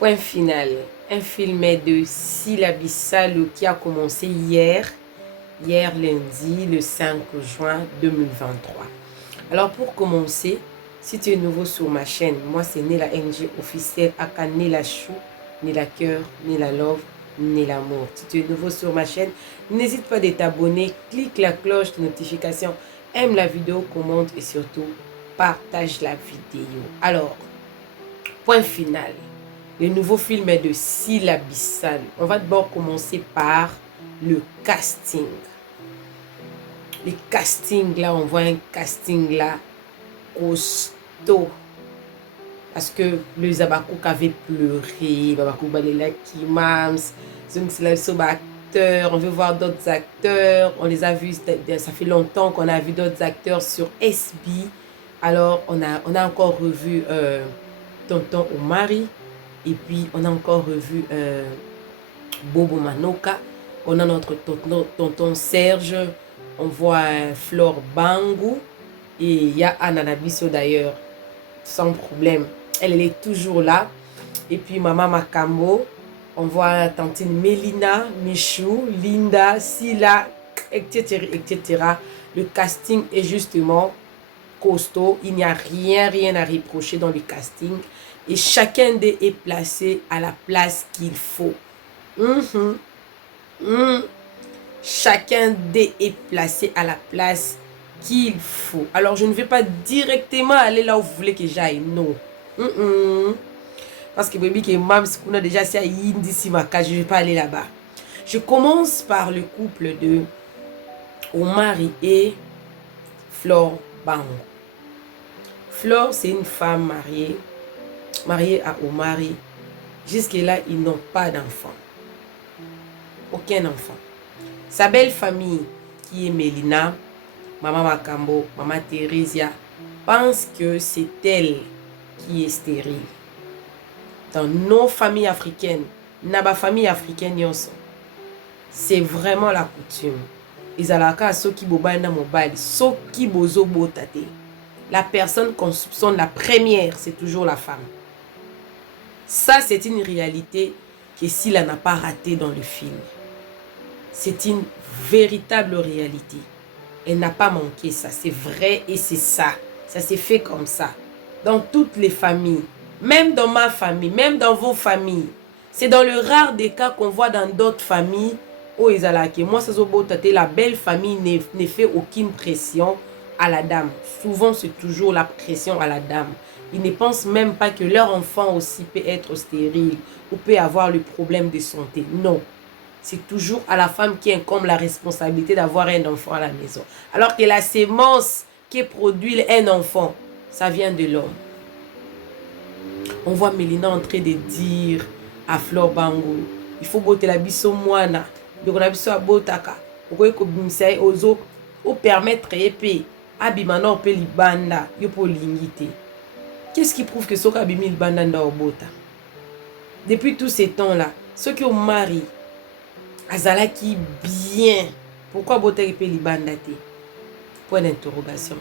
Point final. Un film de Syllabissalo qui a commencé hier lundi, le 5 juin 2023. Alors pour commencer, si tu es nouveau sur ma chaîne, moi c'est Nela NG officiel, aka Nela Chou, Nela Cœur, Nela Love, Nela Amour. Si tu es nouveau sur ma chaîne, n'hésite pas de t'abonner, clique la cloche de notification, aime la vidéo, commente et surtout partage la vidéo. Alors, point final. Le nouveau film est de Syllabissalo. On va d'abord commencer par le casting. Le casting là, on voit un casting là costaud. Parce que le Zabakouk avait pleuré. Zabakouk Balela Kimams. Donc c'est le acteur. On veut voir d'autres acteurs. On les a vus. Ça fait longtemps qu'on a vu d'autres acteurs sur SB. Alors on a encore revu Tonton Omari. Et puis, on a encore revu Bobo Manoka. On a notre tonton Serge. On voit Flore Bangou. Et il y a Anna Nabiso d'ailleurs. Sans problème. Elle est toujours là. Et puis, Maman Makambo. On voit Tantine Mélina, Michou, Linda, Silla, etc., etc. Le casting est justement costaud. Il n'y a rien à reprocher dans le casting. Et chacun d'eux est placé à la place qu'il faut. Chacun d'eux est placé à la place qu'il faut. Alors, je ne vais pas directement aller là où vous voulez que j'aille. Non. Parce que baby, que mam, qu'on a déjà ça, je ne vais pas aller là-bas. Je commence par le couple de Omari et Flore Bangou. Flore, c'est une femme mariée à Omari. Jusque-là, ils n'ont pas d'enfant. Aucun enfant. Sa belle famille, qui est Mélina, Maman Makambo, Maman Theresia, pense que c'est elle qui est stérile. Dans nos familles africaines, naba famille africaine, c'est vraiment la coutume. Izalaka soki bobana mobile, soki bozo botate. La personne qu'on soupçonne la première, c'est toujours la femme. Ça, c'est une réalité que Silla n'a pas ratée dans le film. C'est une véritable réalité. Elle n'a pas manqué ça. C'est vrai et c'est ça. Ça s'est fait comme ça. Dans toutes les familles. Même dans ma famille. Même dans vos familles. C'est dans le rare des cas qu'on voit dans d'autres familles. Oh, moi, la belle famille ne fait aucune pression à la dame. Souvent, c'est toujours la pression à la dame. Ils ne pensent même pas que leur enfant aussi peut être stérile ou peut avoir le problème de santé. Non. C'est toujours à la femme qui incombe la responsabilité d'avoir un enfant à la maison. Alors que la sémence qui produit un enfant, ça vient de l'homme. On voit Mélina en train de dire à Flore Bangou, il faut botter la biso moana. Donc on a biso à botaka. Pour permettre de abimana pe libanda yo po lingité. Qu'est-ce qui prouve que ce qui bimi libanda nda obota? Depuis tous ces temps-là, ceux qui ont marié, azala qui bien. Pourquoi bota pe libanda te? Point d'interrogation.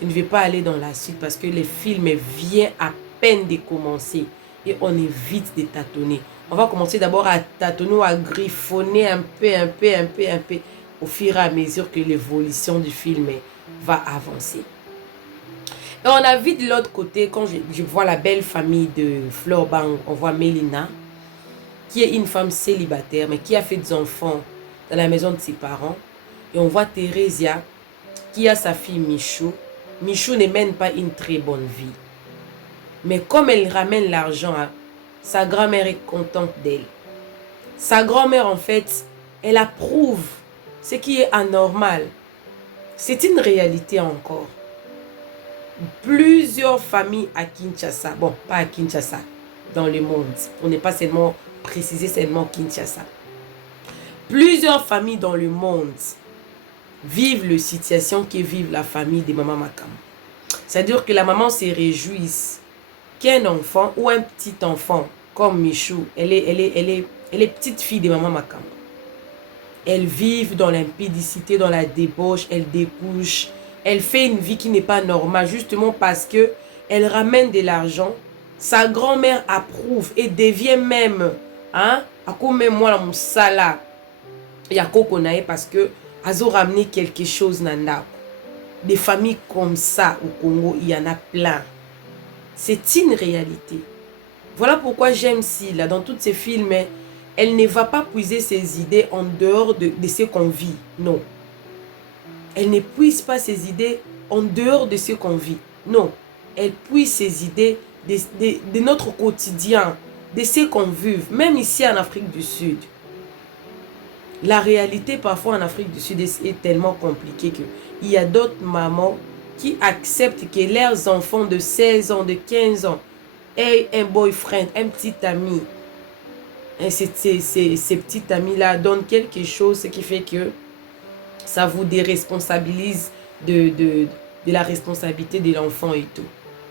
Je ne vais pas aller dans la suite parce que le film vient à peine de commencer et on évite de tâtonner. On va commencer d'abord à tâtonner ou à griffonner un peu au fur et à mesure que l'évolution du film va avancer. Et on a vu de l'autre côté, quand je vois la belle famille de Flore Bangou, on voit Mélina, qui est une femme célibataire, mais qui a fait des enfants dans la maison de ses parents. Et on voit Theresia, qui a sa fille Michou. Michou ne mène pas une très bonne vie. Mais comme elle ramène l'argent, sa grand-mère est contente d'elle. Sa grand-mère, en fait, elle approuve ce qui est anormal. C'est une réalité encore. Plusieurs familles à Kinshasa, bon, pas à Kinshasa, dans le monde. On n'est pas seulement précisé seulement Kinshasa. Plusieurs familles dans le monde vivent la situation que vivent la famille de Maman Makambo. C'est-à-dire que la maman se réjouit qu'un enfant ou un petit enfant comme Michou, elle est petite fille de Maman Makambo. Elles vivent dans l'impudicité, dans la débauche, elles découchent. Elle fait une vie qui n'est pas normale, justement parce que elle ramène de l'argent Sa grand-mère approuve et devient même, hein, à quoi même moi la moussala. Il y a Kokonae parce que Azo ramené quelque chose nanda. Des familles comme ça au Congo, il y en a plein. C'est une réalité. Voilà pourquoi j'aime Sila. Dans tous ces films, elle ne va pas puiser ses idées en dehors de ce qu'on vit. Non. Elle ne puise pas ses idées en dehors de ce qu'on vit. Non. Elle puise ses idées de notre quotidien, de ce qu'on vit, même ici en Afrique du Sud. La réalité parfois en Afrique du Sud est tellement compliquée qu'il y a d'autres mamans qui acceptent que leurs enfants de 16 ans, de 15 ans aient un boyfriend, un petit ami. Et ces petits amis-là donnent quelque chose, ce qui fait que ça vous déresponsabilise de la responsabilité de l'enfant et tout.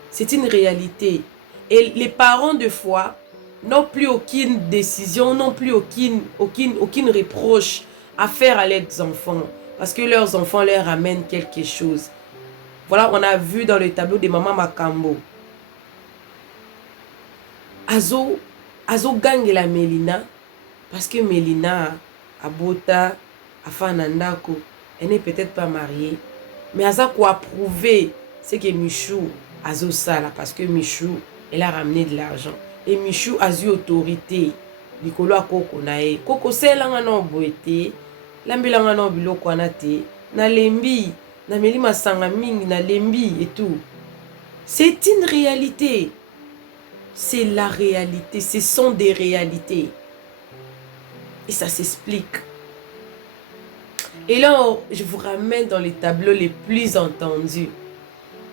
C'est une réalité. Et les parents, de fois, n'ont plus aucune décision, n'ont plus aucune reproche à faire à leurs enfants. Parce que leurs enfants leur amènent quelque chose. Voilà, on a vu dans le tableau de Maman Makambo. Azo gangue la Mélina. Parce que Mélina, Abota, Afanandako, elle n'est peut-être pas mariée. Mais Aza quoi approuver ce que Michou Azo ça là. Parce que Michou, elle a ramené de l'argent. Et Michou a eu autorité. Likolo a Koko nae. Koko se langa no boete. Lambi langa no biloko anate. Na lembi. Na meli masanga mingi na lembi et tout. C'est une réalité. C'est la réalité. Ce sont des réalités. Et ça s'explique. Et là, je vous ramène dans les tableaux les plus entendus.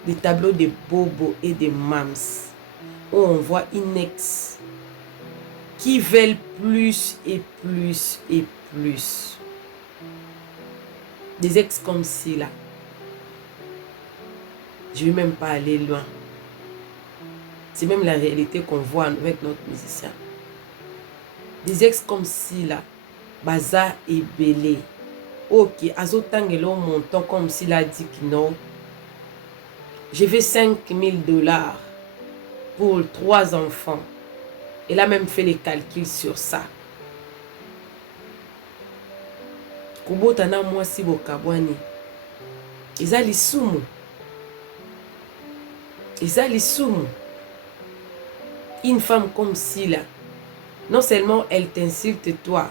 Les tableaux de Bobo et de Mams. Où on voit une ex qui veulent plus et plus et plus. Des ex comme ci là. Je ne vais même pas aller loin. C'est même la réalité qu'on voit avec notre musicien. Des ex comme ci là. Baza et Belé. Ok, Azotangelo montant comme s'il a dit que non. Je veux 5 000 $ pour 3 enfants. Elle a même fait les calculs sur ça. Kubotana mwasi bokabwani. Eza lisumu. Eza lisumu. Une femme comme si là, non seulement elle t'insulte toi,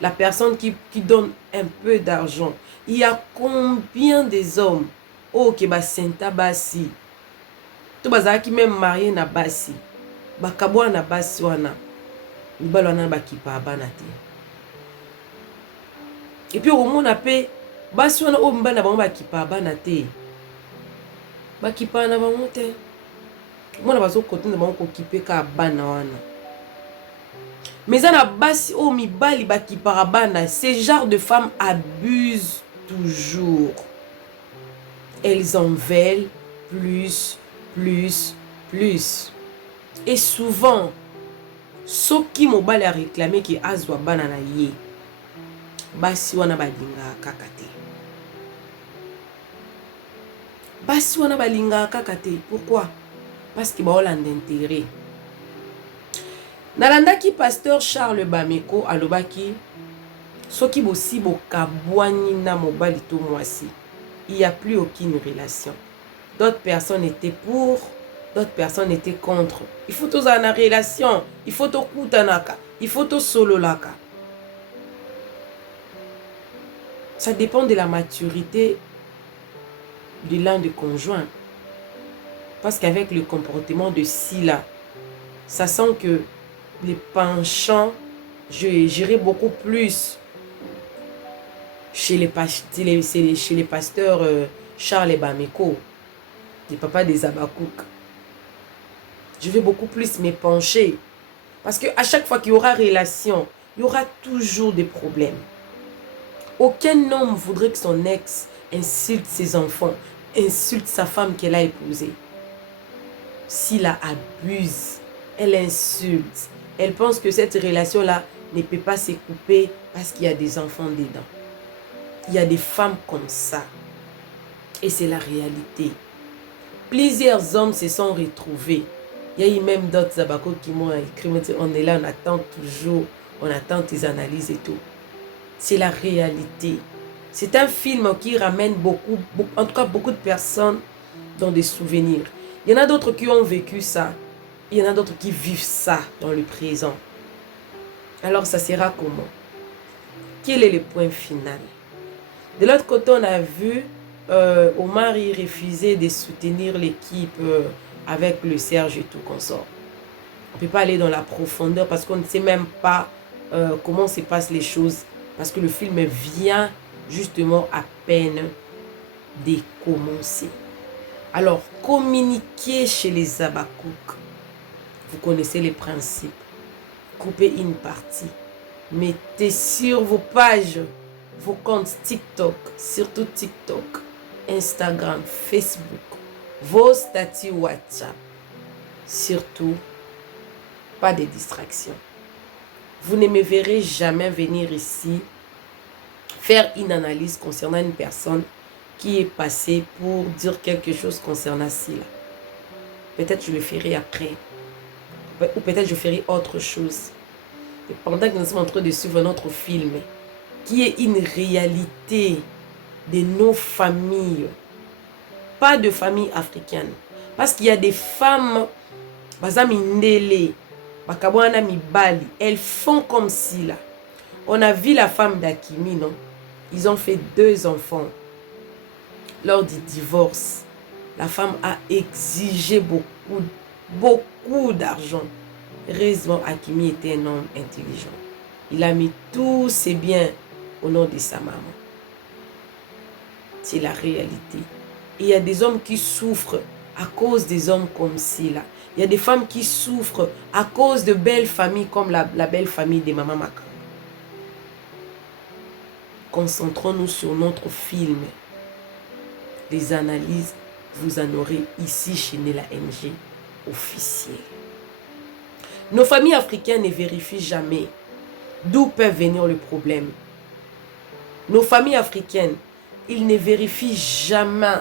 la personne qui donne un peu d'argent. Il y a combien des hommes oh ke basenta basi. To bazaki même marié na basi. Bakabwa na basi wana. Libalo wana bakipa bana te. Et puis au monde appé basi wana o mbana bango bakipa bana te. Bakipa na bango te. Mona bazo kotina bango ko kipe ka bana wana. Mais na basi o mibali bakipa bana, ces genres de femmes abusent toujours. Elles en veulent plus, plus, plus. Et souvent, ceux qui mobile a réclamé qui azwa banana ye, basi wana balinga kakate. Basi wana balinga kakate. Pourquoi? Parce que ba holland intérêt. Nalandaki pasteur Charles Bameko alobaki soki bosi bokabwani na mobali to mwasi. Il n'y a plus aucune relation. D'autres personnes étaient pour, d'autres personnes étaient contre. Il faut tous en relation, il faut tout kutanaka, il faut tout solo laka. Ça dépend de la maturité de l'un des conjoints. Parce qu'avec le comportement de Sila, ça sent que les penchants, j'irai beaucoup plus chez les pasteurs Charles Bameko, les papas des Abakouk. Je vais beaucoup plus me pencher. Parce qu'à chaque fois qu'il y aura relation, il y aura toujours des problèmes. Aucun homme voudrait que son ex insulte ses enfants, insulte sa femme qu'elle a épousée. S'il la abuse, elle insulte. Elle pense que cette relation-là ne peut pas se couper parce qu'il y a des enfants dedans. Il y a des femmes comme ça. Et c'est la réalité. Plusieurs hommes se sont retrouvés Il y a eu même d'autres Zabako qui m'ont écrit, on est là, on attend toujours, on attend tes analyses et tout. C'est la réalité. C'est un film qui ramène en tout cas beaucoup de personnes dans des souvenirs. Il y en a d'autres qui ont vécu ça. Il y en a d'autres qui vivent ça dans le présent. Alors ça sera comment? Quel est le point final? De l'autre côté, on a vu Omar y refuser de soutenir l'équipe avec le Serge et tout consort. On ne peut pas aller dans la profondeur parce qu'on ne sait même pas comment se passent les choses. Parce que le film vient justement à peine de commencer. Alors, communiquer chez les Zabakouk. Vous connaissez les principes. Coupez une partie. Mettez sur vos pages, vos comptes TikTok, surtout TikTok, Instagram, Facebook, vos statuts WhatsApp. Surtout, pas de distractions. Vous ne me verrez jamais venir ici faire une analyse concernant une personne qui est passée pour dire quelque chose concernant cela. Peut-être je le ferai après. Ou peut-être je ferai autre chose. Et pendant que nous sommes en train de suivre notre film, qui est une réalité de nos familles, pas de famille africaine. Parce qu'il y a des femmes, elles font comme si là. On a vu la femme d'Akimi, non? Ils ont fait 2 enfants. Lors du divorce, la femme a exigé beaucoup d'argent. Heureusement, Akimi était un homme intelligent. Il a mis tous ses biens au nom de sa maman. C'est la réalité. Et il y a des hommes qui souffrent à cause des hommes comme cela. Il y a des femmes qui souffrent à cause de belles familles comme la belle famille de Maman Makamba. Concentrons-nous sur notre film. Les analyses, vous en aurez ici chez Nella NG officiel. Nos familles africaines ne vérifient jamais d'où peut venir le problème. Nos familles africaines, ils ne vérifient jamais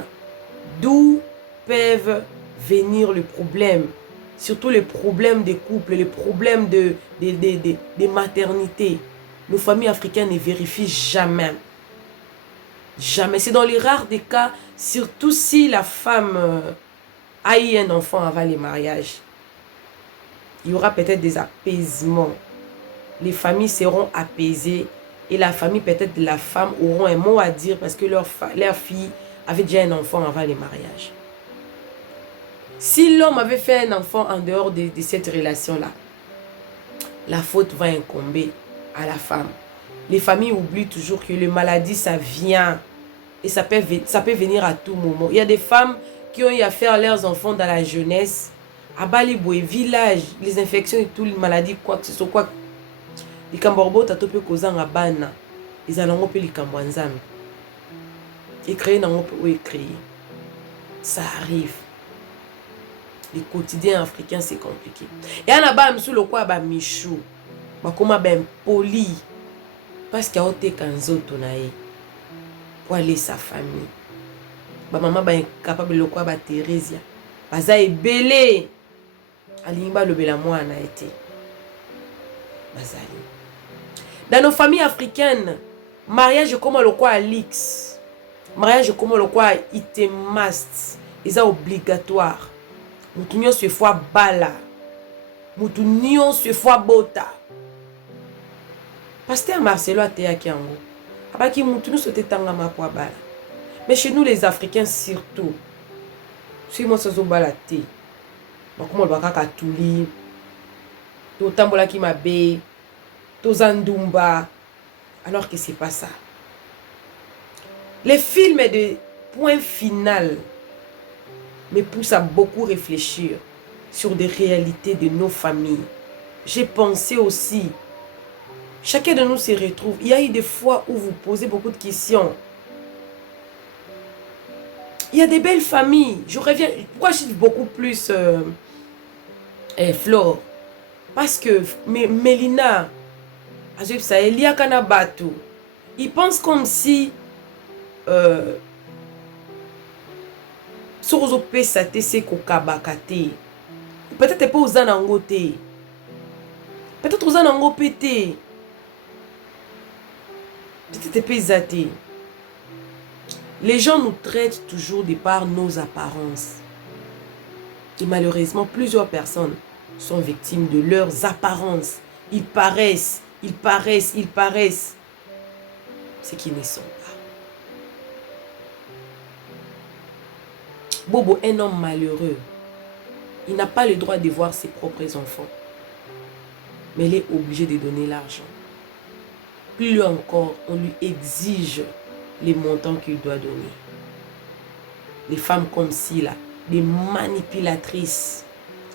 d'où peuvent venir le problème. Surtout les problèmes des couples, les problèmes de maternité. Nos familles africaines ne vérifient jamais. Jamais. C'est dans les rares des cas, surtout si la femme a eu un enfant avant le mariage. Il y aura peut-être des apaisements. Les familles seront apaisées et la famille peut-être de la femme auront un mot à dire parce que leur fille avait déjà un enfant avant le mariage. Si l'homme avait fait un enfant en dehors de cette relation-là, la faute va incomber à la femme. Les familles oublient toujours que les maladies, ça vient et ça peut venir à tout moment. Il y a des femmes qui ont eu à faire leurs enfants dans la jeunesse, à Baliboué, village, les infections et toutes les maladies, quoi que ce soit, quoi. Les Kamborbo, t'as tout peu causé en Abana. Ils allons peu les Kambouanzam. Et créer dans le créer. Ça arrive. Les quotidiens africains, c'est compliqué. Et en Abba, monsieur le quoi, Michou. Comment ben poli. Parce qu'il y a autre kanzoto nae. Pour aller sa famille. Maman ben capable de quoi, Thérèse. Baza est belé. Alimba le belamoi n'a été. Bazali. Dans nos familles africaines, mariage comme le quoi Alix. Mariage comme le quoi it must. Ils sont obligatoires. Moutounion se fois bala. Moutounion se fois bota. Pasteur Marcelo a été à Kiango. Abaki moutounion se tétanga ma poa bala. Mais chez nous les Africains surtout. Si moi ça zo bala té. Comment le bakaka tuli. To tambola ki mabe. To zandumba. Alors que c'est pas ça. Les films de point final me poussent à beaucoup réfléchir sur des réalités de nos familles. J'ai pensé aussi, chacun de nous se retrouve. Il y a eu des fois où vous posez beaucoup de questions. Il y a des belles familles. Je reviens. Pourquoi je suis beaucoup plus Flore? Parce que Mélina, Elia Kanabatu, ils pensent comme si Sorozo Pesate se kokabakate. Peut-être pas aux anangoté. Peut-être aux anango pété. Peut-être pas zaté. Les gens nous traitent toujours de par nos apparences. Et malheureusement, plusieurs personnes sont victimes de leurs apparences. Ils paraissent, ils paraissent, ils paraissent ce qu'ils ne sont pas. Bobo, un homme malheureux, il n'a pas le droit de voir ses propres enfants. Mais il est obligé de donner l'argent. Plus encore, on lui exige les montants qu'il doit donner. Les femmes comme ci, là, des manipulatrices,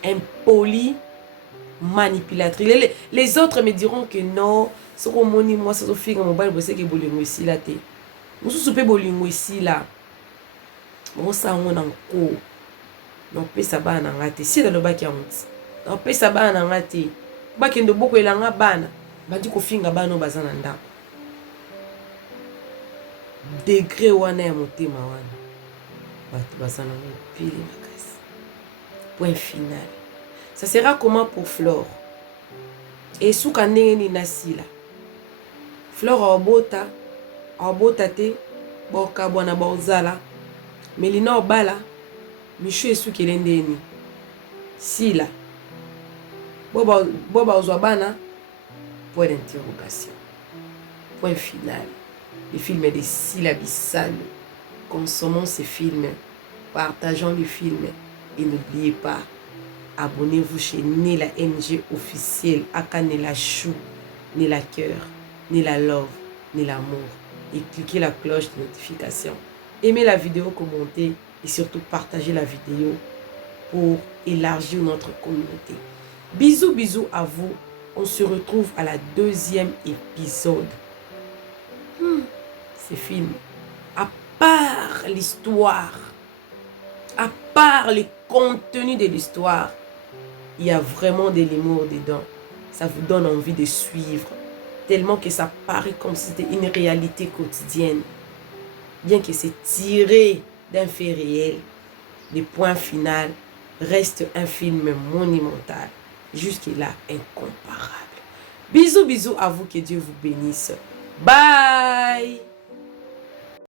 impolies, manipulatrices. Les autres me diront que non, ce qu'on m'a dit, moi, c'est que je sais que bolingo ici, là, te. Nous sommes bolingo ici, là. On s'en va en cours. On peut savoir en raté. Si dans le bac, on peut savoir en raté. Bac en beaucoup il en a ban. Bandi ko finga bano bazana ndako. Degré wana ya motema wana. Batu bazana pile makasi. Point final. Ça sera comment pour Flore? Et souka ndenge ni nasila. Flore abota te boka bwana bozala. Melina obala Michou esuki elendeni. Sila. Boba ozwabana. Point d'interrogation. Point final. Le film est de Sila Bissalo. Consommons ces films. Partageons les films. Et n'oubliez pas, abonnez-vous chez Nela MG officiel. Aka Nela Chou, Nela Cœur, Nela Love, Nela Amour. Et cliquez la cloche de notification. Aimez la vidéo, commentez et surtout partagez la vidéo pour élargir notre communauté. Bisous, bisous à vous. On se retrouve à la deuxième épisode. Ces films, à part l'histoire, à part le contenu de l'histoire, il y a vraiment de l'humour dedans. Ça vous donne envie de suivre. Tellement que ça paraît comme si c'était une réalité quotidienne. Bien que c'est tiré d'un fait réel, le point final reste un film monumental. Jusque-là, incomparable. Bisous, bisous à vous, que Dieu vous bénisse. Bye!